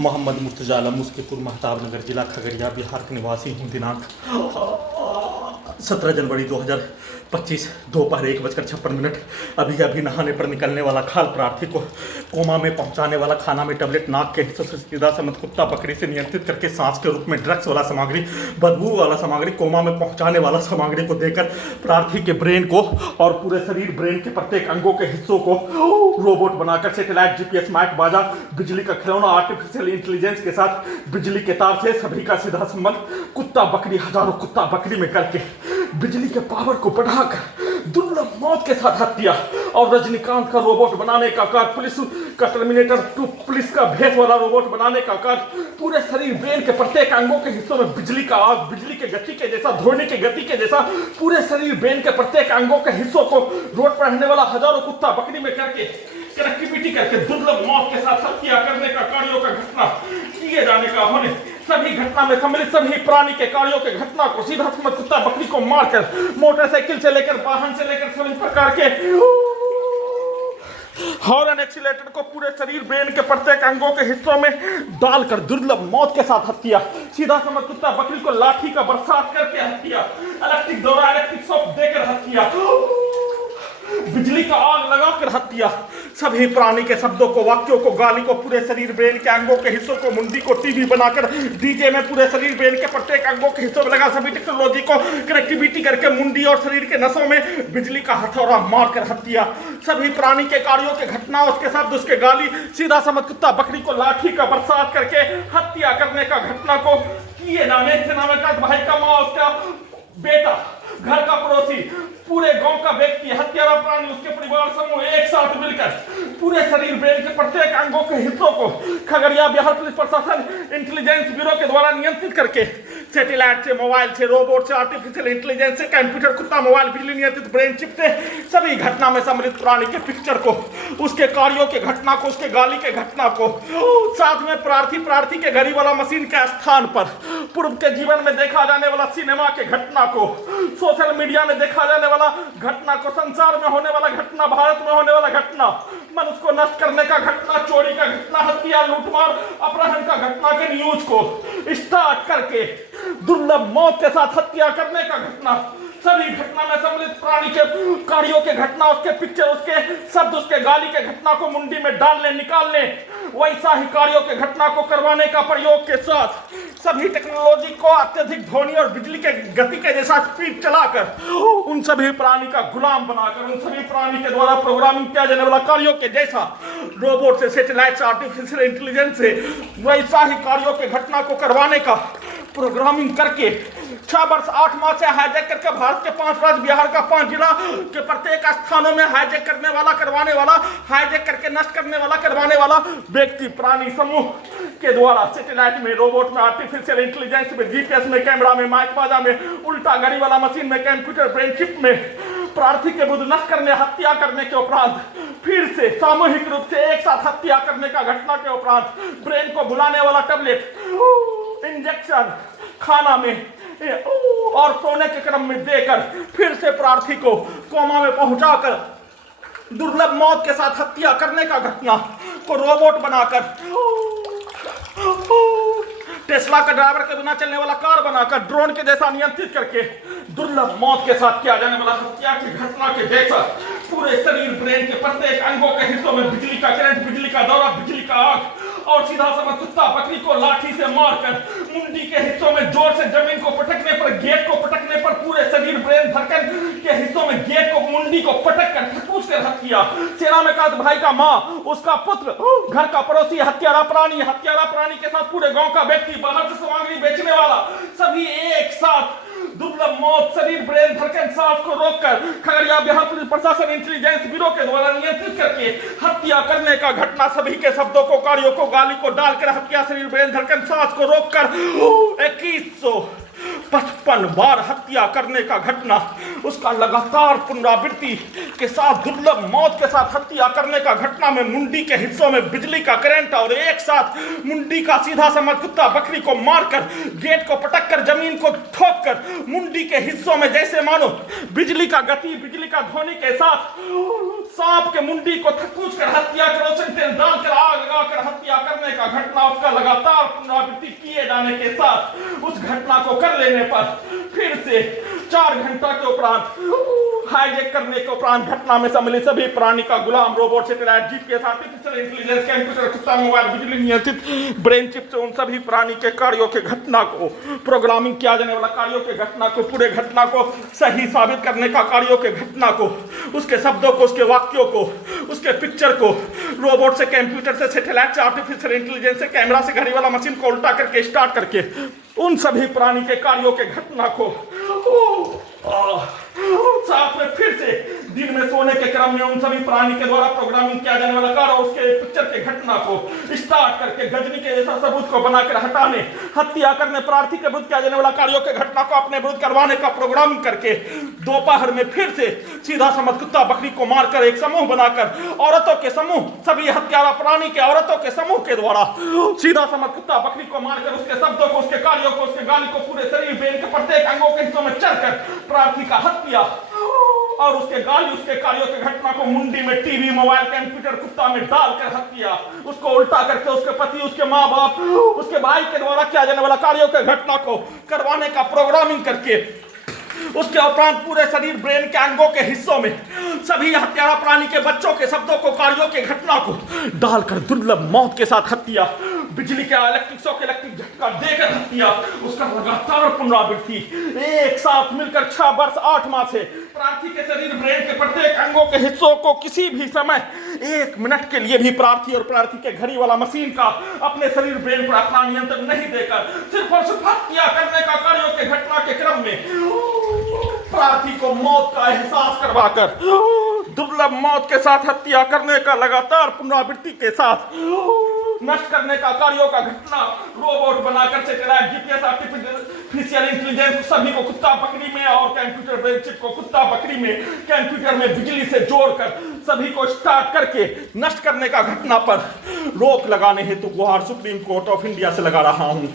मोहम्मद मुर्तजा आलम मुस्कीपुर महताब नगर जिला खगड़िया बिहार का निवासी हूँ। दिनांक 17 जनवरी 2025 दोपहर 1:56 अभी अभी नहाने पर निकलने वाला खाल प्रार्थी को कोमा में पहुंचाने वाला खाना में टैबलेट नाक के हिस्सों से सीधा समझ कुत्ता बकरी से नियंत्रित करके सांस के रूप में ड्रग्स वाला सामग्री, बदबू वाला सामग्री, कोमा में पहुंचाने वाला सामग्री को देकर प्रार्थी के ब्रेन को और पूरे शरीर, ब्रेन के प्रत्येक अंगों के हिस्सों को रोबोट बनाकर सैटेलाइट, जीपीएस, माइक, बाजा, बिजली का खिलौना, आर्टिफिशियल इंटेलिजेंस के साथ बिजली के तार से सभी का सीधा संबंध कुत्ता बकरी, हजारों कुत्ता बकरी में करके बिजली के पावर को बढ़ाकर दुर्लभ मौत के साथ हत्या और रजनीकांत का रोबोट बनाने का कार्य, पुलिस का टर्मिनेटर 2 पुलिस का भेस वाला रोबोट बनाने का कार्य, पूरे शरीर, ब्रेन के प्रत्येक अंगों के हिस्सों में बिजली का आग, बिजली के गति के जैसा, ध्वनि के गति के जैसा, पूरे शरीर, ब्रेन के प्रत्येक अंगों के हिस्सों को रोड पर रहने वाला हजारों कुत्ता बकरी में करके कनेक्टिविटी करके दुर्लभ मौत के साथ हत्या करने का कार्यों का घटना किए जाने का होने सभी घटना में सम्मिलित सभी प्राणी के कार्यों के घटना को सीधा समझ कुत्ता बकरी को मारकर मोटरसाइकिल से लेकर वाहन से लेकर सभी प्रकार के हॉर्न एक्सीलेटर को पूरे शरीर, ब्रेन के प्रत्येक अंगों के हिस्सों में डालकर दुर्लभ मौत के साथ हत्या, सीधा समझ कुत्ता बकरी को लाठी का बरसात करके हत्या, इलेक्ट्रिक दौरा, इलेक्ट्रिक शॉक देकर हत्या, बिजली का आग लगाकर हत्या, सभी प्राणी के शब्दों को, वाक्यों को, गाली को, पूरे शरीर, ब्रेन के अंगों के हिस्सों को, मुंडी को टीवी बनाकर डीजे में पूरे शरीर, ब्रेन के प्रत्येक अंगों के हिस्सों में लगा सभी टेक्नोलॉजी को कनेक्टिविटी करके मुंडी और शरीर के नसों में बिजली का हथौड़ा मारकर हत्या, सभी प्राणी के कार्यों के घटना, उसके शब्द, उसके गाली, सीधा समझ कुत्ता बकरी को लाठी का बरसात करके हत्या करने का घटना को किए जाने से नाम का भाई का माँ, उसका बेटा, घर का पड़ोसी, पूरे गांव का व्यक्ति, हत्यारा प्राणी, उसके परिवार समूह एक साथ मिलकर पूरे शरीर, ब्रेन के प्रत्येक अंगों के हिस्सों को खगड़िया बिहार पुलिस प्रशासन इंटेलिजेंस ब्यूरो के द्वारा नियंत्रित करके सैटेलाइट से, मोबाइल से, रोबोट से, आर्टिफिशियल इंटेलिजेंस से, कंप्यूटर, कुत्ता, मोबाइल, बिजली नियंत्रित ब्रेन चिप से सभी घटना में सम्मिलित प्राणी के पिक्चर को, उसके कार्यों के घटना को, उसके गाली के घटना को, साथ में प्रार्थी के घड़ी वाला मशीन के स्थान पर पूर्व के जीवन में देखा जाने वाला सिनेमा के घटना को, सोशल मीडिया में देखा जाने वाला घटना को, संसार में होने वाला घटना, भारत में होने वाला घटना, मनुष्य को नष्ट करने का घटना, चोरी का घटना, हत्या, लूटमार, अपहरण का घटना के न्यूज को स्टार्ट करके दुर्लभ मौत के साथ हत्या करने का घटना, सभी घटना में सम्मिलित प्राणी के कार्यों के घटना, उसके पिक्चर, उसके शब्द, उसके गाली के घटना को मुंडी में डालने, निकालने, वैसा ही कार्यों के घटना को करवाने का प्रयोग के साथ सभी टेक्नोलॉजी को अत्यधिक ध्वनि और बिजली के गति के जैसा स्पीड चलाकर उन सभी प्राणी का गुलाम बनाकर, उन सभी प्राणी के द्वारा प्रोग्रामिंग किया जाने वाला कार्यों के जैसा रोबोट से, सैटेलाइट से, आर्टिफिशियल इंटेलिजेंस से वैसा ही कार्यों के घटना को करवाने का प्रोग्रामिंग करके 6 वर्ष 8 माह से हाईजैक करके भारत के 5 राज्य, बिहार का 5 जिला के प्रत्येक स्थानों में हाईजैक करने वाला, करवाने वाला, हाईजैक करके नष्ट करने वाला, करवाने वाला व्यक्ति, प्राणी समूह के द्वारा सैटेलाइट में, रोबोट में, आर्टिफिशियल इंटेलिजेंस में, जीपीएस में, कैमरा में, माइक बाजा में, उल्टा घड़ी वाला मशीन में, कंप्यूटर, ब्रेन चिप में प्रार्थी के बुद्ध नष्ट करने, हत्या करने के उपरांत फिर से सामूहिक रूप से एक साथ हत्या करने का घटना के उपरांत ब्रेन को बुलाने वाला टैबलेट, इंजेक्शन खाना में और सोने के क्रम में देकर फिर से प्रार्थी को कोमा में पहुंचाकर दुर्लभ मौत के साथ हत्या करने का घटना को रोबोट बनाकर, टेस्ला का ड्राइवर के बिना चलने वाला कार बनाकर, ड्रोन के जैसा नियंत्रित करके दुर्लभ मौत के साथ किया जाने वाला हत्या की घटना के जैसा पूरे शरीर, ब्रेन के प्रत्येक अंगों के हिस्सों में बिजली का करंट, बिजली का दौरा, बिजली का आग और सीधा समझ कुत्ता बकरी को लाठी से मारकर मुंडी के हिस्सों में जोर से जमीन को पटकने पर, गेट को पटकने पर पूरे शरीर, ब्रेन, धड़कन के हिस्सों में गेट को, मुंडी को पटक कर ठकूस कर हत्या, सेना में काद भाई का माँ, उसका पुत्र, घर का पड़ोसी, हत्यारा प्राणी के साथ पूरे गांव का व्यक्ति, बाहर से सामग्री बेचने वाला, सभी एक साथ दुर्लभ मौत, शरीर, ब्रेन, धड़कन, सांस को रोककर खगड़िया बिहार पुलिस प्रशासन इंटेलिजेंस ब्यूरो के द्वारा नियंत्रित करके हत्या करने का घटना, सभी के शब्दों को, कार्यों को, गाली को डालकर हत्या, शरीर, ब्रेन, धड़कन, सांस को रोककर 2155 बार हत्या करने का घटना, उसका लगातार पुनरावृत्ति के साथ दुर्लभ मौत के साथ हत्या करने का घटना में मुंडी के हिस्सों में बिजली का करंट और एक साथ मुंडी का सीधा समझ कुत्ता बकरी को मारकर, गेट को पटक कर, जमीन को ठोक कर मुंडी के हिस्सों में जैसे मानो बिजली का गति, बिजली का ध्वनि के साथ सांप के मुंडी को थकूच कर हत्या, केरोसिन तेल डालकर आग लगाकर हत्या करने का घटना उसका लगातार पुनरावृत्ति किए जाने के साथ उस घटना को कर लेने पर फिर से 4 घंटा के उपरांत हाईजैक करने के उपरांत घटना में सम्मिलित सभी प्राणी का गुलाम robot satellite GPS artificial intelligence computer कुत्ता मोबाइल बिजली नियंत्रित ब्रेन चिप से उन सभी प्राणी के कार्यों के घटना को प्रोग्रामिंग किया जाने वाला कार्यों के घटना को पूरे घटना को सही साबित करने का कार्यों के घटना को उसके शब्दों को उसके वाक्यों को उसके पिक्चर को रोबोट से कंप्यूटर से सैटेलाइट से आर्टिफिशियल इंटेलिजेंस से कैमरा से घड़ी वाला मशीन को उल्टा करके स्टार्ट करके उन सभी प्राणी के कार्यों के घटना को साथ में फिर से दिन में सोने के क्रम में उन सभी प्राणी के द्वारा प्रोग्रामिंग किया जाने वाला कार्य और उसके पिक्चर के घटना को स्टार्ट करके गजनी के जैसा सबूत को बनाकर हटाने हत्या करने प्रार्थी के विरुद्ध किया जाने वाला कार्यों के घटना को अपने विरुद्ध करवाने का प्रोग्रामिंग करके दोपहर में फिर से सीधा समझ कुत्ता बकरी को मारकर एक समूह बनाकर औरतों के समूह सभी हत्यारा प्राणी के औरतों के समूह के द्वारा सीधा समझ कुत्ता बकरी को मारकर उसके शब्दों को उसके कार्यों को उसके गाली को पूरे शरीर ब्रेन के प्रत्येक अंगों के हिस्सों में चढ़कर प्रार्थी का हत्या और उसके गाली उसके कार्यों के घटना को मुंडी में टीवी मोबाइल कंप्यूटर कुत्ता में डालकर हत्या उसको उल्टा करके उसके पति उसके माँ बाप उसके भाई के द्वारा किया जाने वाला कार्यों के घटना को करवाने का प्रोग्रामिंग करके उसके उपरांत पूरे शरीर ब्रेन के अंगों के हिस्सों में सभी हत्यारा प्राणी के बच्चों के शब्दों को कार्यों के घटना को डालकर दुर्लभ मौत के साथ हत्या बिजली के इलेक्ट्रिक शॉक इलेक्ट्रिक झटका देकर हत्या उसका लगातार पुनरावृत्ति एक साथ मिलकर 6 वर्ष 8 माह से प्रार्थी के शरीर ब्रेन के प्रत्येक अंगों के हिस्सों को किसी भी समय 1 मिनट के लिए भी प्रार्थी और प्रार्थी के घड़ी वाला मशीन का अपने शरीर ब्रेन पर अपना नियंत्रण नहीं देकर सिर्फ और सिर्फ हत्या करने का कार्यों के घटना के क्रम में प्रार्थी को मौत का एहसास करवाकर दुर्लभ मौत के साथ हत्या करने का लगातार पुनरावृत्ति के साथ नष्ट करने का कार्यों का घटना रोबोट बनाकर सैटेलाइट जीपीएस आर्टिफिशियल इंटेलिजेंस सभी को कुत्ता बकरी में और कंप्यूटर ब्रेन चिप को कुत्ता बकरी में कंप्यूटर में बिजली से जोड़कर सभी को स्टार्ट करके नष्ट करने का घटना पर रोक लगाने हेतु गुहार सुप्रीम कोर्ट ऑफ इंडिया से लगा रहा हूं।